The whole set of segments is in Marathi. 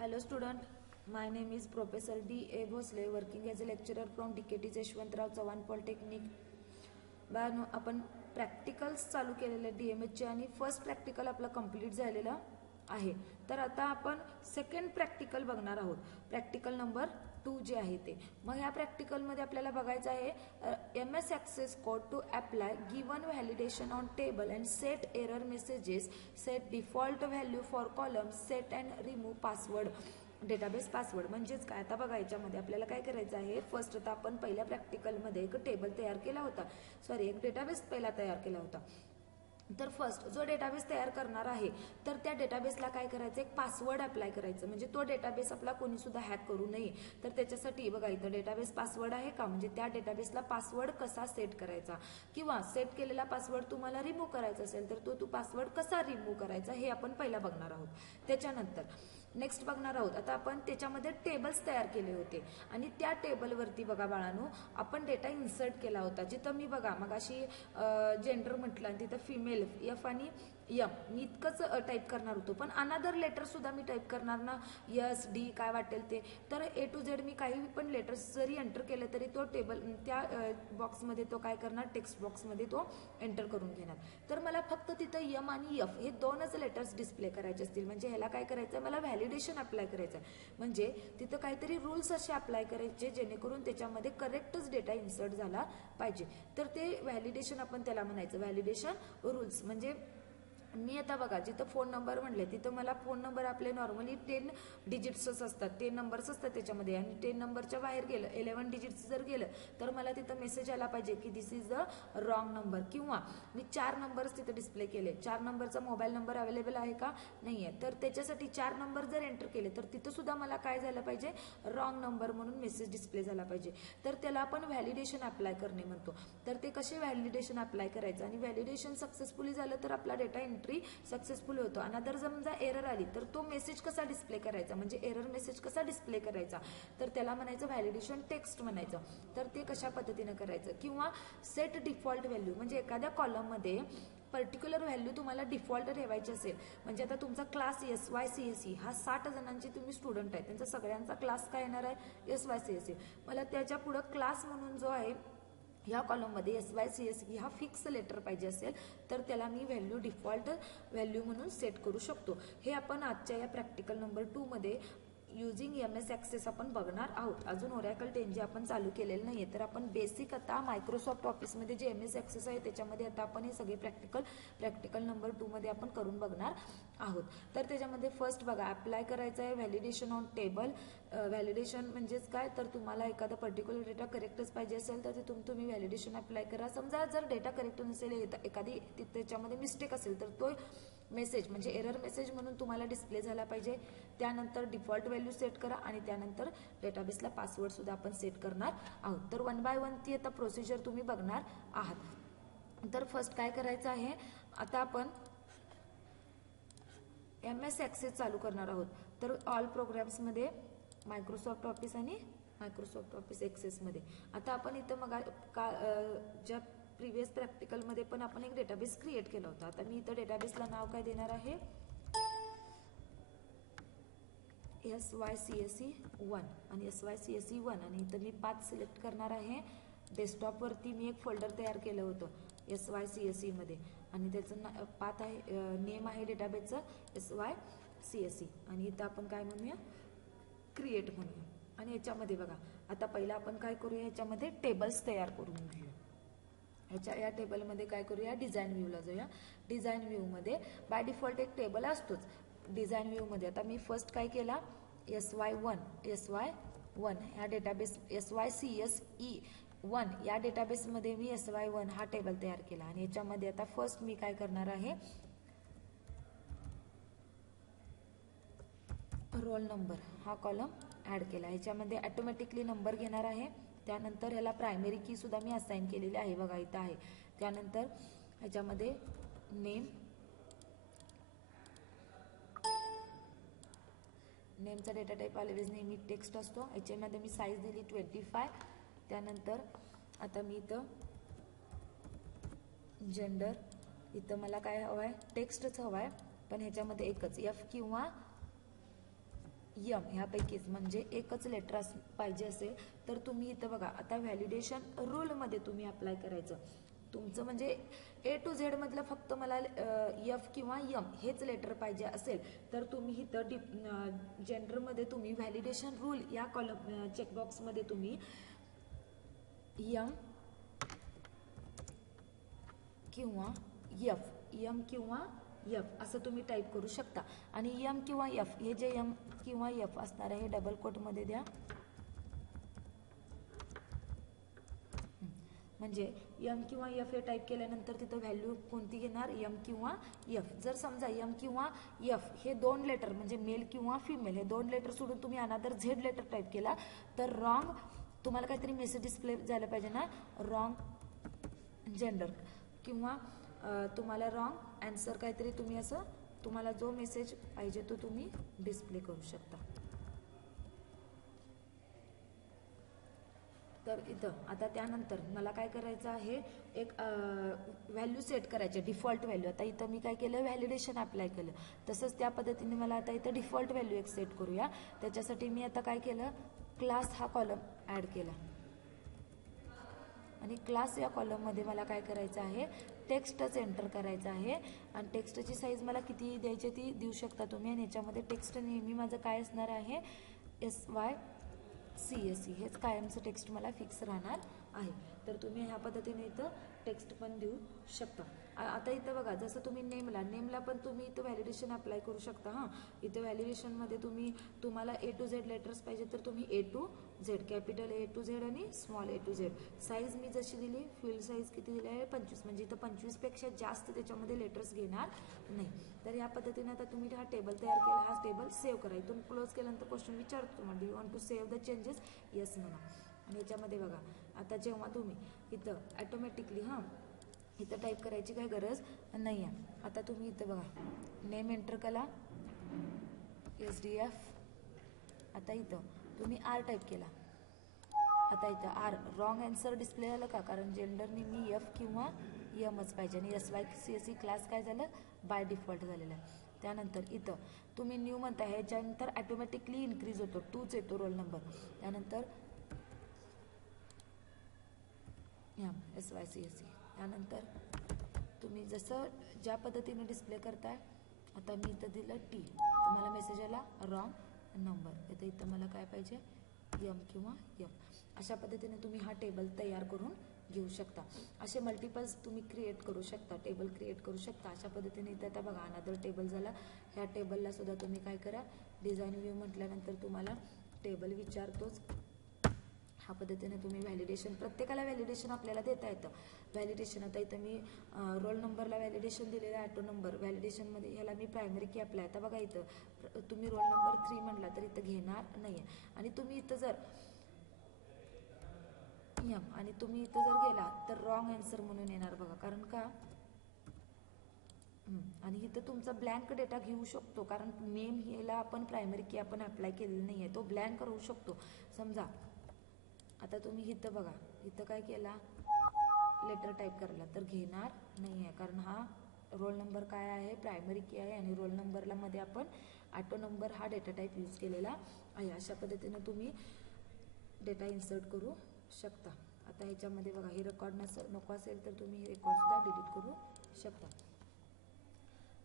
Hello student, my name is Professor D.A. Bhosle, working as a lecturer from DKT Yashwantrao Chavan polytechnic. बाळांनो, आपण प्रॅक्टिकल्स चालू केलेले DMHचे आणि फर्स्ट प्रॅक्टिकल आपला कंप्लीट झालेला आहे. तर आता आपण सेकंड प्रॅक्टिकल बघणार आहोत. प्रॅक्टिकल नंबर 2 जे आहे ते. मग ह्या प्रॅक्टिकल मध्ये आपल्याला बघायचं आहे MS Access code to apply given validation on table and set error messages, set default value for column, set and remove password, database password. म्हणजेच काय, आता बघा याच्यामध्ये आपल्याला काय करायचं आहे. फर्स्ट आता आपण पहिल्या प्रॅक्टिकलमध्ये एक टेबल तयार केला होता, एक डेटाबेस पहिला तयार केला होता. तर फर्स्ट जो डेटाबेस तयार करणार आहे तर त्या डेटाबेसला काय करायचं, एक पासवर्ड अप्लाय करायचं. म्हणजे तो डेटाबेस आपला कोणी सुद्धा हॅक करू नये. तर त्याच्यासाठी बघा इथं डेटाबेस पासवर्ड आहे का, म्हणजे त्या डेटाबेसला पासवर्ड कसा सेट करायचा किंवा सेट केलेला पासवर्ड तुम्हाला रिमूव्ह करायचा असेल तर तो पासवर्ड कसा रिमूव्ह करायचा हे आपण पहिला बघणार आहोत. त्याच्यानंतर नेक्स्ट बघणार आहोत आता आपण त्याच्यामध्ये टेबल्स तयार केले होते आणि त्या टेबलवरती बघा बाळांनो आपण डेटा इन्सर्ट केला होता. जिथं मी बघा मग अशी जेंडर म्हटलं आणि तिथं फिमेल एफ आणि एम मी इतकंच टाईप करणार होतो, पण अनदर लेटर सुद्धा मी टाईप करणार ना, एस डी काय वाटेल ते. तर A to Z मी काही पण लेटर्स जरी एंटर केले तरी तो टेबल त्या बॉक्समध्ये तो काय करणार, टेक्स्ट बॉक्समध्ये तो एंटर करून घेणार. तर मला फक्त तिथं एम आणि एफ हे दोनच लेटर्स डिस्प्ले करायचे असतील. म्हणजे ह्याला काय करायचं, मला व्हॅलिडेशन अप्लाय करायचं. म्हणजे तिथं काहीतरी रूल्स असे अप्लाय करायचे जेणेकरून त्याच्यामध्ये करेक्टच डेटा इन्सर्ट झाला पाहिजे. तर ते व्हॅलिडेशन आपण त्याला म्हणायचं, व्हॅलिडेशन रूल्स. म्हणजे मी आता बघा जिथं फोन नंबर म्हणले तिथं मला फोन नंबर आपले नॉर्मली 10 डिजिट्सच असतात, 10 नंबर्स असतात त्याच्यामध्ये. आणि 10 नंबरच्या बाहेर गेलं 11 डिजिट्स जर गेलं तर मला तिथं मेसेज आला पाहिजे की दिस इज द रॉंग नंबर. किंवा मी 4 नंबर्स तिथं डिस्प्ले केले, 4 नंबरचा मोबाईल नंबर अवेलेबल आहे का, नाही आहे. तर त्याच्यासाठी 4 नंबर जर एंटर केले तर तिथं सुद्धा मला काय झालं पाहिजे, रॉंग नंबर म्हणून मेसेज डिस्प्ले झाला पाहिजे. तर त्याला आपण व्हॅलिडेशन अप्लाय करणे म्हणतो. तर ते कसे व्हॅलिडेशन अप्लाय करायचं, आणि व्हॅलिडेशन सक्सेसफुली झालं तर आपला डेटा एंट्री सक्सेसफुल होतो. आणि जर समजा एरर आली तर तो मेसेज कसा डिस्प्ले करायचा, म्हणजे एरर मेसेज कसा डिस्प्ले करायचा, तर त्याला म्हणायचं व्हॅलिडेशन टेक्स्ट म्हणायचं. तर ते कशा पद्धतीने करायचं. किंवा सेट डिफॉल्ट व्हॅल्यू, म्हणजे एखाद्या कॉलममध्ये पर्टिक्युलर व्हॅल्यू तुम्हाला डिफॉल्ट ठेवायची असेल. म्हणजे आता तुमचा क्लास SYCSE हा 60 जणांचे तुम्ही स्टुडंट आहे, त्यांचा सगळ्यांचा क्लास काय येणार आहे, SYCSE. मला त्याच्या पुढे क्लास म्हणून जो आहे ह्या कॉलममध्ये SYCSE हा फिक्स लेटर पाहिजे असेल तर त्याला मी व्हॅल्यू डिफॉल्ट व्हॅल्यू म्हणून सेट करू शकतो. हे आपण आजच्या या प्रॅक्टिकल नंबर 2 मध्ये युजिंग MS Access आपण बघणार आहोत. अजून Oracle 10 जे आपण चालू केलेलं नाहीये. तर आपण बेसिक आता मायक्रोसॉफ्ट ऑफिसमध्ये जे MS Access आहे त्याच्यामध्ये आता आपण हे सगळे प्रॅक्टिकल नंबर 2 मध्ये आपण करून बघणार आहोत. तर त्याच्यामध्ये फर्स्ट बघा अप्लाय करायचं आहे व्हॅलिडेशन ऑन टेबल. व्हॅलिडेशन म्हणजेच काय, तर तुम्हाला एखादा पर्टिक्युलर डेटा करेक्टच पाहिजे असेल तर ते तुम्ही व्हॅलिडेशन अप्लाय करा. समजा जर डेटा करेक्ट नसेल, एखादी त्याच्यामध्ये मिस्टेक असेल तर तो मेसेज म्हणजे एरर मेसेज म्हणून तुम्हाला डिस्प्ले झाला पाहिजे. त्यानंतर डिफॉल्ट व्हॅल्यू सेट करा आणि त्यानंतर डेटाबेसला पासवर्ड सुद्धा आपण सेट करणार आहोत. तर 1 बाय 1 ती आता प्रोसिजर तुम्ही बघणार आहात. तर फर्स्ट काय करायचं आहे, आता आपण MS Access चालू करणार आहोत. तर ऑल प्रोग्राम्स मध्ये मायक्रोसॉफ्ट ऑफिस आणि मायक्रोसॉफ्ट ऑफिस एक्सेस मध्ये आता आपण इथं मग ज्या प्रिव्हियस प्रॅक्टिकल मध्ये पण आपण एक डेटाबेस क्रिएट केला होता. आता मी इथं डेटाबेसला नाव काय देणार आहे, SYCSE1 आणि SYCSE1 आणि इथं मी पाथ सिलेक्ट करणार आहे. डेस्कटॉप वरती मी एक फोल्डर तयार केलं होतं SYCSE मध्ये आणि त्याचं पाथ आहे, नेम आहे डेटाबेसचं SYCSE. आणि इथं आपण काय म्हणूया, क्रिएट म्हणूया. आणि याच्यामध्ये बघा आता पहिला आपण काय करूया, याच्यामध्ये टेबल्स तयार करून घेऊया. या टेबलमध्ये काय करूया, डिझाईन व्ह्यूला जाऊया. डिझाईन व्ह्यू मध्ये बाय डिफॉल्ट एक टेबल असतोच डिझाईन व्ह्यू मध्ये. आता मी फर्स्ट काय केला, SY1 ह्या डेटाबेस SYCSE1 या डेटाबेसमध्ये मी SY1 हा टेबल तयार केला. आणि याच्यामध्ये आता फर्स्ट मी काय करणार आहे, रोल नंबर हा कॉलम ऍड केला. ह्याच्यामध्ये ऑटोमॅटिकली नंबर घेणार आहे. त्यानंतर ह्याला प्रायमरी की सुद्धा मी असाइन केलेली आहे, बघा इथं आहे. त्यानंतर ह्याच्यामध्ये नेमचा डेटा टाईप ऑलवेज नेहमी टेक्स्ट असतो. ह्याच्यामध्ये मी साईज दिली 25. त्यानंतर आता मी इथं जेंडर, इथं मला काय हवं आहे, टेक्स्टच हवं आहे, पण ह्याच्यामध्ये एकच F किंवा यम ह्यापैकीच म्हणजे एकच लेटर पाहिजे असेल तर तुम्ही इथं बघा आता व्हॅलिडेशन रूलमध्ये तुम्ही अप्लाय करायचं. तुमचं म्हणजे ए टू झेड मधलं फक्त मला एफ किंवा यम हेच लेटर पाहिजे असेल तर तुम्ही इथं जेंडरमध्ये तुम्ही व्हॅलिडेशन रूल या कॉलम चेकबॉक्समध्ये तुम्ही यम किंवा एफ असं तुम्ही टाईप करू शकता. आणि एम किंवा एफ हे जे एम किंवा एफ असणार आहे हे डबल कोटमध्ये द्या. म्हणजे एम किंवा एफ हे टाईप केल्यानंतर तिथं व्हॅल्यू कोणती घेणार एम किंवा एफ. जर समजा एम किंवा एफ हे 2 लेटर म्हणजे मेल किंवा फिमेल हे 2 लेटर सोडून तुम्ही अनादर झेड लेटर टाईप केला तर रॉंग तुम्हाला काहीतरी मेसेज डिस्प्ले झाला पाहिजे ना रॉंग जेंडर किंवा तुम्हाला रॉंग आन्सर काहीतरी तुम्ही असं तुम्हाला जो मेसेज पाहिजे तो तुम्ही डिस्प्ले करू शकता. तर इथं आता त्यानंतर मला काय करायचं आहे एक व्हॅल्यू सेट करायचे डिफॉल्ट व्हॅल्यू. आता इथं मी काय केलं व्हॅलिडेशन अप्लाय केलं तसंच त्या पद्धतीने मला आता इथं डिफॉल्ट व्हॅल्यू एक सेट करूया. त्याच्यासाठी मी आता काय केलं क्लास हा कॉलम ॲड केला आणि क्लास या कॉलममध्ये मला काय करायचं आहे टेक्स्टच एंटर करायचं आहे आणि टेक्स्टची साईज मला किती द्यायची ती देऊ शकता तुम्ही. आणि याच्यामध्ये टेक्स्ट नेहमी माझं काय असणार आहे SYCSE हेच कायमचं टेक्स्ट मला फिक्स राहणार आहे. तर तुम्ही ह्या पद्धतीने इथं टेक्स्ट पण देऊ शकता. आता इथं बघा जसं तुम्ही नेमला पण तुम्ही इथं व्हॅलिडेशन अप्लाय करू शकता. हां इथं व्हॅलिडेशनमध्ये तुम्हाला ए टू झेड लेटर्स पाहिजे तर तुम्ही A to Z capital A to Z आणि small A to Z. Size मी जशी दिली फील्ड साईज किती दिली आहे 25 म्हणजे इथं 25पेक्षा जास्त त्याच्यामध्ये लेटर्स घेणार नाही. तर या पद्धतीने आता तुम्ही हा टेबल तयार केला. हा टेबल सेव्ह करा. इथून क्लोज केल्यानंतर क्वेश्चन विचारतो तुम्हाला do you want to save the changes yes म्हणा. आणि याच्यामध्ये बघा आता जेव्हा तुम्ही इथं ॲटोमॅटिकली इथं टाईप करायची काही गरज नाही आहे. आता तुम्ही इथं बघा नेम एंटर केला SDF. आता इथं तुम्ही आर टाईप केला. आता इथं आर रॉंग आन्सर डिस्प्ले झालं का कारण जेंडरनी मी एफ किंवा एमच पाहिजे आणि SYCSE क्लास काय झालं बाय डिफॉल्ट झालेला आहे. त्यानंतर इथं तुम्ही न्यू म्हणता ह्याच्यानंतर ॲटोमॅटिकली इन्क्रीज होतो 2च येतो रोल नंबर. त्यानंतर SYCSE त्यानंतर तुम्ही जसं ज्या पद्धतीने डिस्प्ले करताय आता मी इथं दिलं टी तुम्हाला मेसेज आला रॉंग नंबर. इथं मला काय पाहिजे एम किंवा एफ. अशा पद्धतीने तुम्ही हा टेबल तयार करून घेऊ शकता. असे मल्टिपल्स तुम्ही क्रिएट करू शकता टेबल क्रिएट करू शकता. अशा पद्धतीने इथं आता बघा अनादर टेबल झाला. ह्या टेबलला सुद्धा तुम्ही काय करा डिझाईन व्ह्यू म्हटल्यानंतर तुम्हाला टेबल विचारतोच. ह्या पद्धतीने तुम्ही व्हॅलिडेशन प्रत्येकाला व्हॅलिडेशन आपल्याला देता येतं. व्हॅलिडेशन आता इथं मी रोल नंबरला व्हॅलिडेशन दिलेलं आहे ॲटो नंबर व्हॅलिडेशनमध्ये ह्याला मी प्रायमरी की अप्लाय. आता बघा इथं तुम्ही रोल नंबर 3 म्हणला तर इथं घेणार नाही आहे. आणि तुम्ही इथं जर गेला तर रॉंग आन्सर म्हणून येणार बघा कारण का आणि इथं तुमचा ब्लँक डेटा घेऊ शकतो कारण नेम ह्याला आपण प्रायमरी की आपण अप्लाय केलेलं नाही आहे तो ब्लँक राहू शकतो. समजा आता तुम्ही इथं बघा इथं काय केला लेटर टाईप करला तर घेणार नाही आहे कारण हा रोल नंबर काय आहे प्रायमरी की आहे आणि रोल नंबरला मध्ये आपण ऑटो नंबर हा डेटा टाईप यूज केलेला आहे. अशा पद्धतीने तुम्ही डेटा इन्सर्ट करू शकता. आता ह्याच्यामध्ये बघा हे रेकॉर्ड नको असेल तर तुम्ही हे रेकॉर्डसुद्धा डिलीट करू शकता.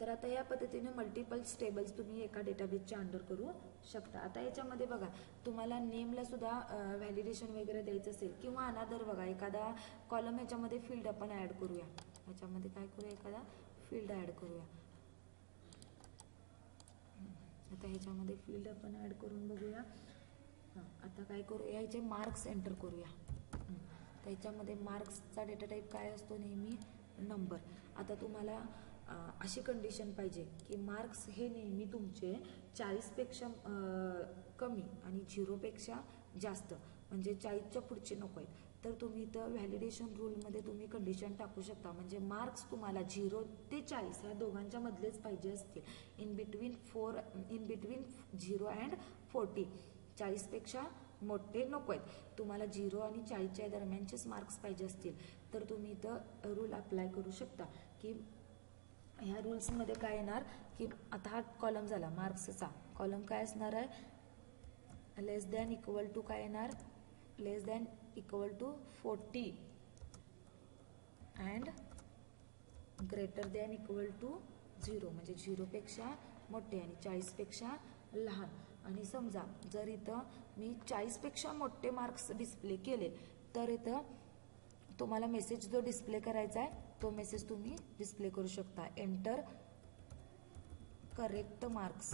तर आता या पद्धतीने मल्टिपल्स टेबल्स तुम्ही एका डेटाबेसच्या अंडर करू शकता. आता याच्यामध्ये बघा तुम्हाला नेमला सुद्धा व्हॅलिडेशन वगैरे द्यायचं असेल किंवा अनादर बघा एखादा कॉलम ह्याच्यामध्ये फील्ड आपण ॲड करूया. ह्याच्यामध्ये काय करूया एखादा फील्ड ॲड करूया. आता ह्याच्यामध्ये फील्ड आपण ॲड करून बघूया. आता काय करूया ह्याचे मार्क्स एंटर करूया. तर ह्याच्यामध्ये मार्क्सचा डेटा टाईप काय असतो नेहमी नंबर. आता तुम्हाला अशी कंडिशन पाहिजे की मार्क्स हे नेहमी तुमचे 40पेक्षा कमी आणि 0पेक्षा जास्त म्हणजे 40च्या पुढचे नको आहेत. तर तुम्ही इथं व्हॅलिडेशन रूलमध्ये तुम्ही कंडिशन टाकू शकता म्हणजे मार्क्स तुम्हाला 0 ते 40 ह्या दोघांच्या मधलेच पाहिजे असतील. इन बिटवीन 0 अँड 40 40पेक्षा मोठे नको आहेत. तुम्हाला 0 आणि 40च्या दरम्यानचेच मार्क्स पाहिजे असतील तर तुम्ही इथं रूल अप्लाय करू शकता की ह्या रूल्समध्ये काय येणार की आता हा कॉलम झाला मार्क्सचा कॉलम काय असणार आहे लेस दॅन इक्वल टू काय येणार, less than equal to 40 and greater than equal to 0, म्हणजे 0पेक्षा मोठे आणि 40पेक्षा लहान. आणि समजा जर इथं मी 40पेक्षा मोठे मार्क्स डिस्प्ले केले तर इथं तुम्हाला मेसेज जो डिस्प्ले करायचा आहे तो मेसेज तुम्ही डिस्प्ले करू शकता, एंटर करेक्ट मार्क्स.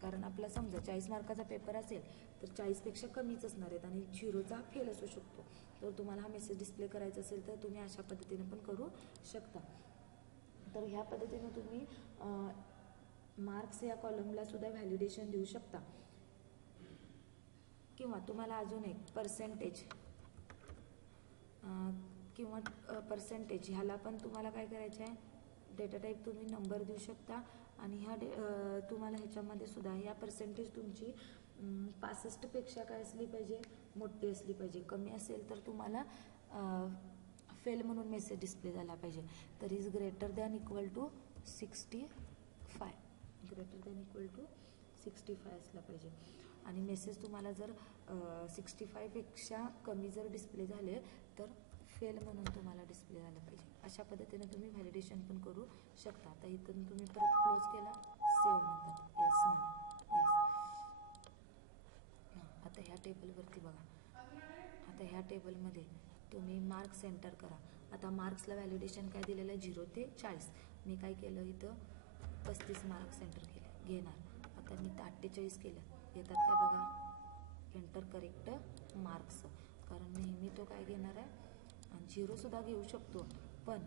कारण आपला समजा 40 मार्काचा पेपर असेल तर 40पेक्षा कमीच असणार आहेत आणि 0चा फेल असू शकतो. तर तुम्हाला हा मेसेज डिस्प्ले करायचा असेल तर तुम्ही अशा पद्धतीने पण करू शकता. तर ह्या पद्धतीने तुम्ही मार्क्स या कॉलमला सुद्धा व्हॅलिडेशन देऊ शकता. किंवा तुम्हाला अजून एक पर्सेंटेज किंवा पर्सेंटेज ह्याला पण तुम्हाला काय करायचं आहे, डेटा टाईप तुम्ही नंबर देऊ शकता. आणि ह्या तुम्हाला ह्याच्यामध्ये सुद्धा ह्या पर्सेंटेज तुमची 65पेक्षा काय असली पाहिजे, मोठी असली पाहिजे. कमी असेल तर तुम्हाला फेल म्हणून मेसेज डिस्प्ले झाला पाहिजे. तर is greater than equal to 65, greater than equal to 65 असला पाहिजे. आणि मेसेज तुम्हाला जर 65पेक्षा कमी जर डिस्प्ले झाले तर फेल म्हणून तुम्हाला डिस्प्ले झालं पाहिजे. अशा पद्धतीने तुम्ही व्हॅलिडेशन पण करू शकता. आता इथून तुम्ही परत क्लोज केला, सेव्ह म्हणतात, येस म्हणा, येस. आता ह्या टेबलवरती बघा, आता ह्या टेबलमध्ये तुम्ही मार्क्स एंटर करा. आता मार्क्सला व्हॅलिडेशन काय दिलेलं आहे, 0 ते 40. मी काय केलं इथं 35 मार्क्स एंटर केले, घेणार. आता मी 48 केलं, येतात काय बघा, एंटर करेक्ट मार्क्स. कारण नेहमी तो काय घेणार आहे, 0 सुद्धा घेऊ शकतो, पण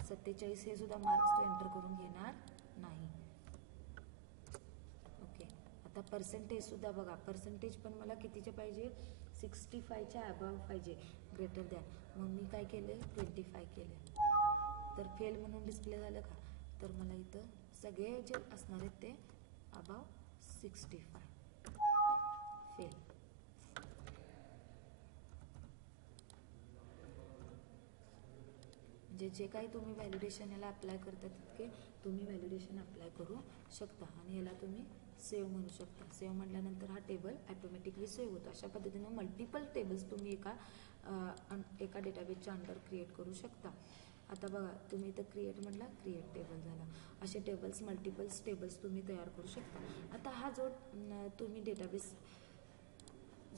47 हे सुद्धा मार्क्स तो एंटर करून घेणार नाही. ओके. आता पर्सेंटेज सुद्धा बघा, पर्सेंटेज पण मला कितीचे पाहिजे, 65च्या अबाव पाहिजे, ग्रेटर दॅन. मग मी काय केले, 25 केले. तर फेल म्हणून डिस्प्ले झालं का, तर मला इथं सगळे जे असणार आहेत ते अबाव 65 फेल. म्हणजे जे काही तुम्ही व्हॅलिडेशन याला अप्लाय करता तितके तुम्ही व्हॅलिडेशन अप्लाय करू शकता. आणि याला तुम्ही सेव्ह म्हणू शकता. सेव्ह म्हटल्यानंतर हा टेबल ॲटोमॅटिकली सेव्ह होतो. अशा पद्धतीने मल्टिपल टेबल्स तुम्ही एका डेटाबेसच्या अंडर क्रिएट करू शकता. आता बघा, तुम्ही इथं क्रिएट म्हटला, क्रिएट टेबल झाला. असे टेबल्स, मल्टिपल्स टेबल्स तुम्ही तयार करू शकता. आता हा जो तुम्ही डेटाबेस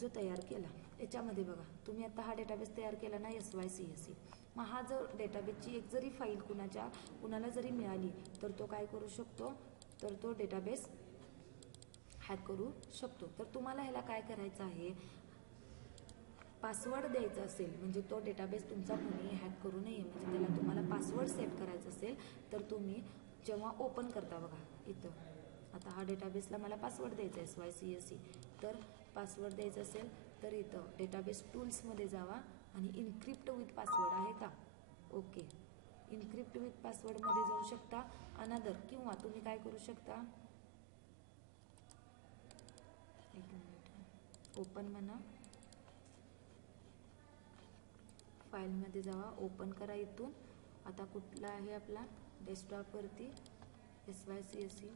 जो तयार केला याच्यामध्ये बघा, तुम्ही आता हा डेटाबेस तयार केला ना, SYCSE. मग हा जर डेटाबेसची एक जरी फाईल कुणाला जरी मिळाली तर तो काय करू शकतो, तर तो डेटाबेस हॅक करू शकतो. तर तुम्हाला ह्याला काय करायचं आहे, पासवर्ड द्यायचा असेल, म्हणजे तो डेटाबेस तुमचा कोणी हॅक करू नये, म्हणजे त्याला तुम्हाला पासवर्ड सेट करायचा असेल तर तुम्ही जेव्हा ओपन करता बघा इथं, आता हा डेटाबेसला मला पासवर्ड द्यायचा आहे SYCSE. तर पासवर्ड द्यायचा असेल तर इथं डेटाबेस टूल्समध्ये जावा आणि इनक्रिप्ट विथ पासवर्ड आहे का, ओके, इनक्रिप्ट विथ पासवर्डमध्ये जाऊ शकता. अनदर किंवा तुम्ही काय करू शकता, एक मिनिट, ओपन म्हणा, फाईलमध्ये जावा, ओपन करा इथून. आता कुठला आहे आपला डेस्कटॉपवरती SYCSE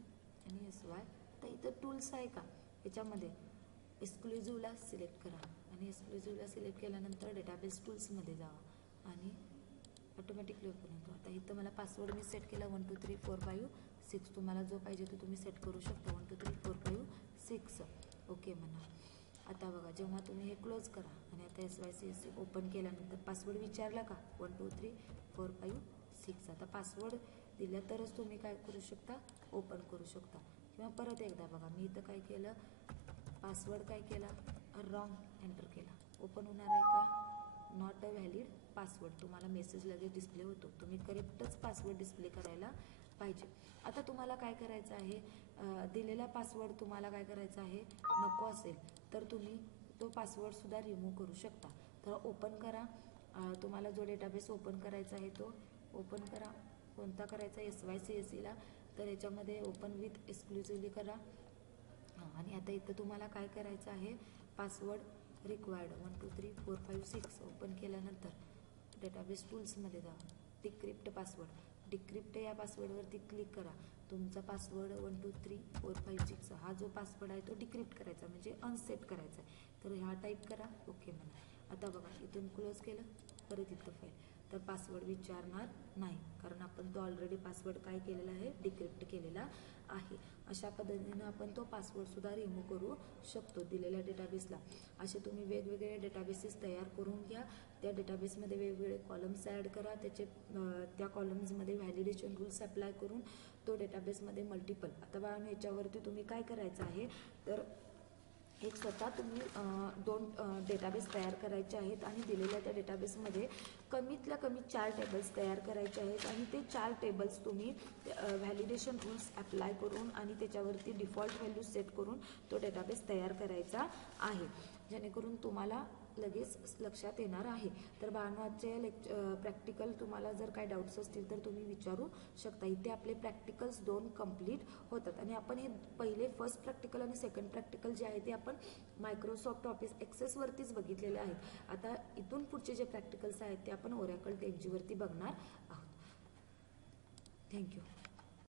आणि SY. तर इथं टूल्स आहे का, याच्यामध्ये एक्सक्लुझिव्हला सिलेक्ट करा आणि एक्सक्लुझिव्हला सिलेक्ट केल्यानंतर डेटाबेस टूल्समध्ये जावा आणि ऑटोमॅटिकली ओपन होतो. आता इथं मला पासवर्ड मी सेट केला 1 2 3 4 5 6. तुम्हाला जो पाहिजे तो तुम्ही सेट करू शकता, 1 2 3 4 5 6, ओके म्हणा. आता बघा, जेव्हा तुम्ही हे क्लोज करा आणि आता SYCSE ओपन केल्यानंतर पासवर्ड विचारला का, 1 2 3 4 5 6. आता पासवर्ड दिला तरच तुम्ही काय करू शकता, ओपन करू शकता. किंवा परत एकदा बघा, मी इथं काय केलं, पासवर्ड काय केला, रॉंग एंटर केला, ओपन होणार आहे का, नॉट अ व्हॅलिड पासवर्ड. तुम्हाला मेसेज लगेच डिस्प्ले होतो. तुम्ही करेक्टच पासवर्ड डिस्प्ले करायला पाहिजे. आता तुम्हाला काय करायचं आहे, दिलेला पासवर्ड तुम्हाला काय करायचा आहे, नको असेल तर तुम्ही तो पासवर्डसुद्धा रिमूव्ह करू शकता. तर ओपन करा, तुम्हाला जो डेटाबेस ओपन करायचा आहे तो ओपन करा. कोणता करायचा, SYCSEला, तर याच्यामध्ये ओपन विथ एक्सक्लुझिव्हली करा. आणि आता इथं तुम्हाला काय करायचं आहे, पासवर्ड रिक्वायर्ड 1 2 3 4 5 6. ओपन केल्यानंतर डेटाबेस टूल्समध्ये जा, डिक्रिप्ट पासवर्ड, डिक्रिप्ट या पासवर्डवरती क्लिक करा. तुमचा पासवर्ड 1 2 3 4 5 6 हा जो पासवर्ड आहे तो डिक्रिप्ट करायचा म्हणजे अनसेट करायचा आहे. तर हा टाईप करा, ओके म्हणा. आता बघा इथून क्लोज केलं, परत इथं फाईल, तर पासवर्ड विचारणार नाही कारण आपण तो ऑलरेडी पासवर्ड काय केलेला आहे, डिक्रिप्ट केलेला आहे. अशा पद्धतीने आपण तो पासवर्डसुद्धा रिमूव्ह करू शकतो दिलेल्या डेटाबेसला. असे तुम्ही वेगवेगळे डेटाबेसेस तयार करून घ्या. त्या डेटाबेसमध्ये वेगवेगळे कॉलम्स ॲड करा, त्या कॉलम्समध्ये व्हॅलिडेशन रूल्स अप्लाय करून तो डेटाबेसमध्ये मल्टिपल. आता बाळांनो याच्यावरती तुम्ही काय करायचं आहे, तर एक स्वतः तुम्ही 2 डेटाबेस तयार करायचे आहेत आणि दिलेल्या त्या डेटाबेसमध्ये कमीतल्या कमी 4 टेबल्स तयार करायचे आहेत आणि ते 4 टेबल्स तुम्ही व्हॅलिडेशन रूल्स अप्लाय करून आणि त्याच्यावरती डिफॉल्ट व्हॅल्यू सेट करून तो डेटाबेस तयार करायचा आहे, जेणेकरून तुम्हाला लगेच लक्षात येणार आहे. तर बाळांनो आजचे प्रॅक्टिकल तुम्हाला जर काय डाऊट्स असतील तर तुम्ही विचारू शकता. इथे आपले प्रॅक्टिकल्स 2 कंप्लीट होतात आणि आपण हे पहिले फर्स्ट प्रॅक्टिकल आणि सेकंड प्रॅक्टिकल जे आहे ते आपण मायक्रोसॉफ्ट ऑफिस एक्सेसवरतीच बघितलेले आहेत. आता इथून पुढचे जे प्रॅक्टिकल्स आहेत ते आपण ओरॅकल टेक्जीवरती बघणार आहोत. थँक्यू.